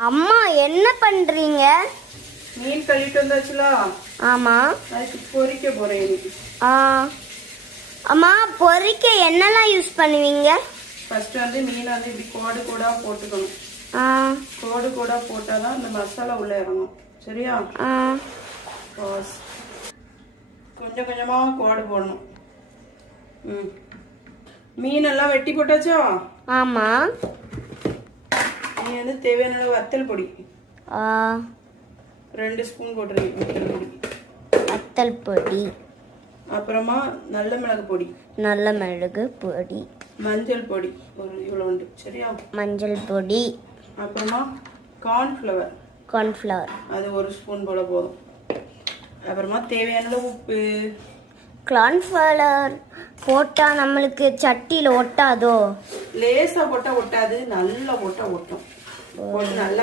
அம்மா என்ன பண்றீங்க? மீன் கழுவிட்டு வந்தாச்சுல. ஆமா. அதுக்கு பொரிக்க போறேன். அம்மா பொரிக்க என்னெல்லாம் யூஸ் பண்ணுவீங்க? ஃபர்ஸ்ட் வந்து மீன் வந்து இப்படி கோடு கோடா போட்டுக்கணும். கோடு கோடா போட்டாதான் அந்த மசாலா உள்ள இறங்கும். சரியா? கொஞ்சம் கொஞ்சமா கோடு போடணும். மீனெல்லாம் வெட்டி போட்டாச்சா? ஆமா. நீ வந்து தேவையான வத்தல் பொடி 2 ஸ்பூன் போட்டுருக்கீங்க. வத்தல் பொடி, அப்புறமா நல்ல மிளகு பொடி, மஞ்சள் பொடி ஒரு இவ்வளோ உண்டு. சரியா? மஞ்சள் பொடி, அப்புறமா கார்ன்ஃப்ளவர் அது 1 ஸ்பூன் போல போதும். அப்புறமா தேவையான உப்பு. கார்ன்ஃப்ளவர் போட்டா நம்மளுக்கு சட்டியில ஒட்டாதோ? லேசா போட்டா ஒட்டாது, நல்லா போட்டா ஒட்டும். நல்லா